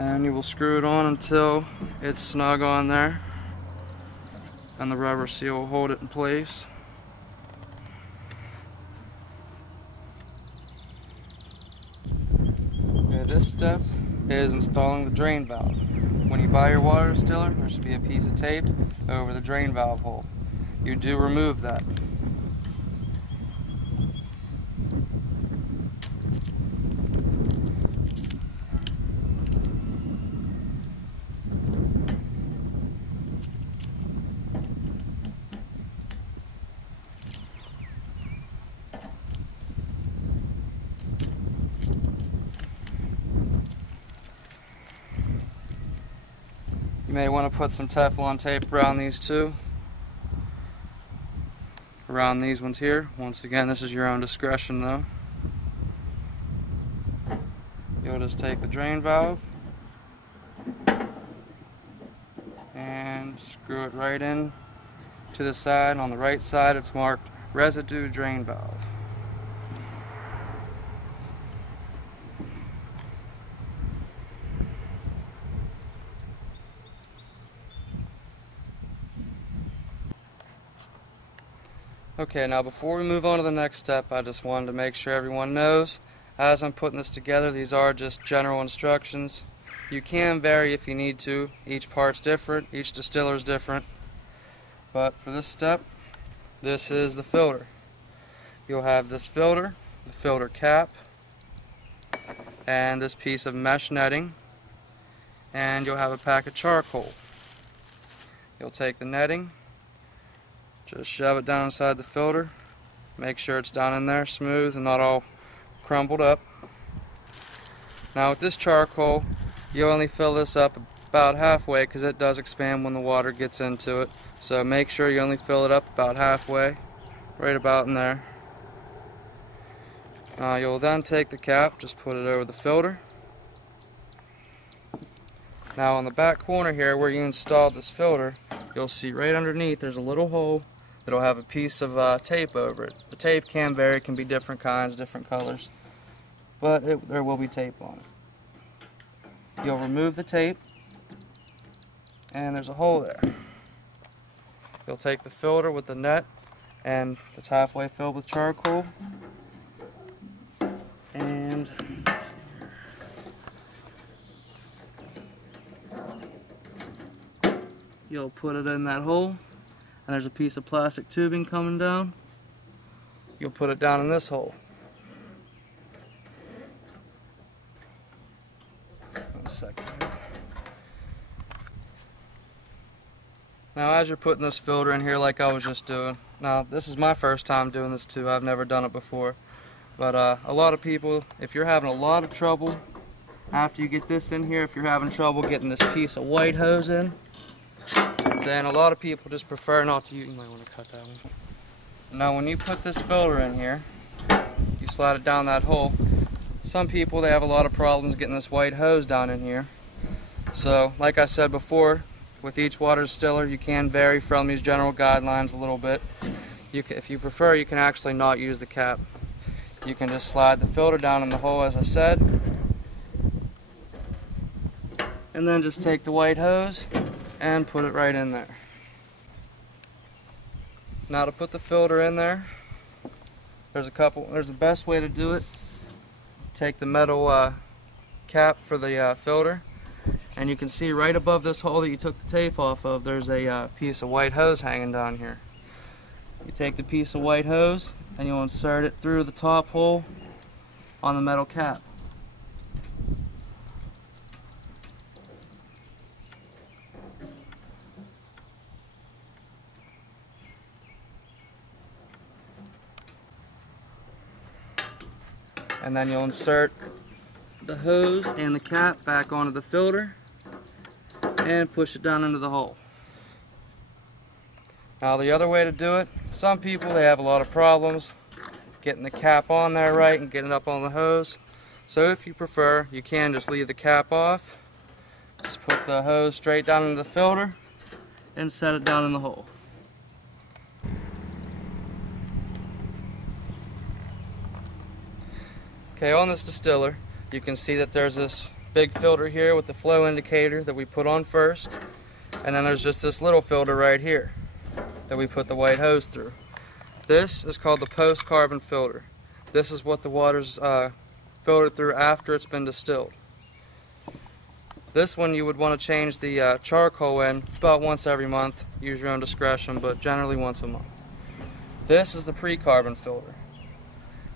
And you will screw it on until it's snug on there, and the rubber seal will hold it in place. Okay, this step is installing the drain valve. When you buy your water distiller, there should be a piece of tape over the drain valve hole. You do remove that. You may want to put some Teflon tape around these too. Around these ones here. Once again, this is your own discretion though. You'll just take the drain valve and screw it right in to the side. On the right side it's marked residue drain valve. Okay, now before we move on to the next step, I just wanted to make sure everyone knows, as I'm putting this together, these are just general instructions. You can vary if you need to. Each part's different, each distiller is different. But for this step, this is the filter. You'll have this filter, the filter cap, and this piece of mesh netting, and you'll have a pack of charcoal. You'll take the netting, just shove it down inside the filter. Make sure it's down in there smooth and not all crumbled up. Now with this charcoal, you only fill this up about halfway because it does expand when the water gets into it. So make sure you only fill it up about halfway, right about in there. You'll then take the cap, just put it over the filter. Now on the back corner here where you installed this filter, you'll see right underneath there's a little hole that'll have a piece of tape over it. The tape can vary, it can be different kinds, different colors, but there will be tape on it. You'll remove the tape, and there's a hole there. You'll take the filter with the net, and it's halfway filled with charcoal, and you'll put it in that hole. And there's a piece of plastic tubing coming down. You'll put it down in this hole. One second here. Now as you're putting this filter in here like I was just doing, now this is my first time doing this too, I've never done it before. But a lot of people, if you're having a lot of trouble after you get this in here, if you're having trouble getting this piece of white hose in, then a lot of people just prefer not to use. You might want to cut that one. Now when you put this filter in here, you slide it down that hole. Some people, they have a lot of problems getting this white hose down in here. So like I said before, with each water distiller you can vary from these general guidelines a little bit. If you prefer, you can actually not use the cap. You can just slide the filter down in the hole as I said, and then just take the white hose and put it right in there. Now to put the filter in there, there's the best way to do it. Take the metal cap for the filter, and you can see right above this hole that you took the tape off of, there's a piece of white hose hanging down here. You take the piece of white hose and you'll insert it through the top hole on the metal cap. And then you'll insert the hose and the cap back onto the filter and push it down into the hole. Now the other way to do it, some people, they have a lot of problems getting the cap on there right and getting it up on the hose. So if you prefer, you can just leave the cap off, just put the hose straight down into the filter and set it down in the hole. Okay, on this distiller, you can see that there's this big filter here with the flow indicator that we put on first, and then there's just this little filter right here that we put the white hose through. This is called the post-carbon filter. This is what the water's filtered through after it's been distilled. This one you would want to change the charcoal in about once every month. Use your own discretion, but generally once a month. This is the pre-carbon filter.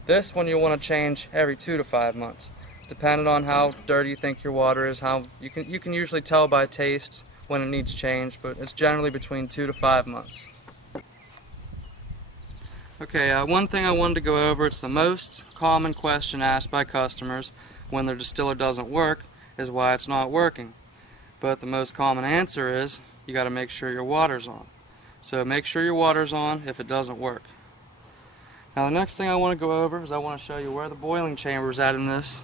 This one you'll want to change every 2 to 5 months, depending on how dirty you think your water is. You can usually tell by taste when it needs change, but it's generally between 2 to 5 months. Okay, one thing I wanted to go over, it's the most common question asked by customers when their distiller doesn't work, is why it's not working. But the most common answer is, you got to make sure your water's on. So make sure your water's on if it doesn't work. Now the next thing I want to go over is I want to show you where the boiling chamber is at in this,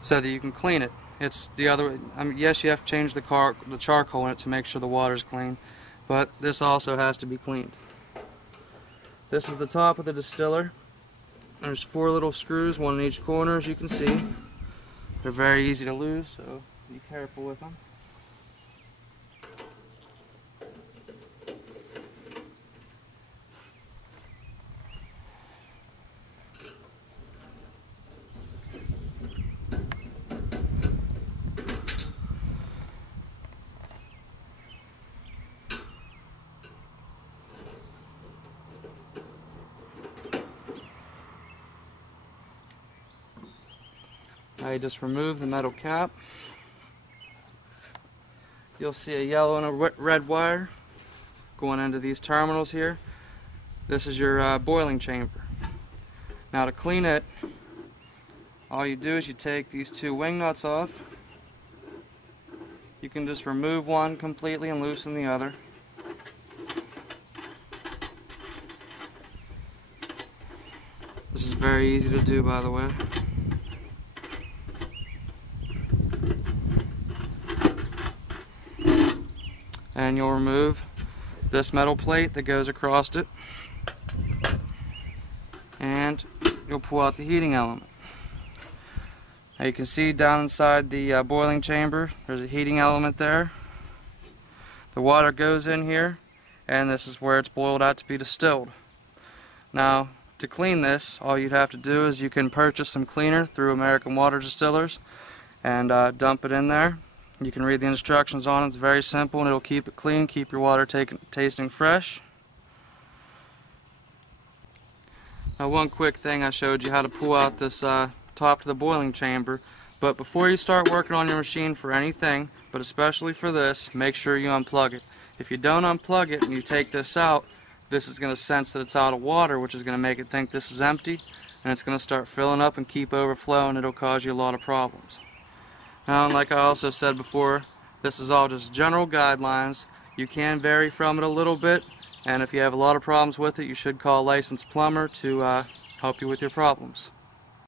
so that you can clean it. It's the other, yes, you have to change the charcoal in it to make sure the water's clean, but this also has to be cleaned. This is the top of the distiller. There's 4 little screws, one in each corner, as you can see. They're very easy to lose, so be careful with them. Now you just remove the metal cap. You'll see a yellow and a red wire going into these terminals here. This is your boiling chamber. Now to clean it, all you do is you take these 2 wing nuts off. You can just remove one completely and loosen the other. This is very easy to do, by the way. And you'll remove this metal plate that goes across it, and you'll pull out the heating element. Now you can see down inside the boiling chamber there's a heating element there. The water goes in here, and this is where it's boiled out to be distilled. Now to clean this, all you'd have to do is you can purchase some cleaner through American Water Distillers and dump it in there. You can read the instructions on it. It's very simple, and it'll keep it clean, keep your water tasting fresh. Now one quick thing, I showed you how to pull out this top to the boiling chamber, but before you start working on your machine for anything, but especially for this, make sure you unplug it. If you don't unplug it and you take this out, this is going to sense that it's out of water, which is going to make it think this is empty, and it's going to start filling up and keep overflowing. It'll cause you a lot of problems. Now, like I also said before, this is all just general guidelines. You can vary from it a little bit, and if you have a lot of problems with it, you should call a licensed plumber to help you with your problems.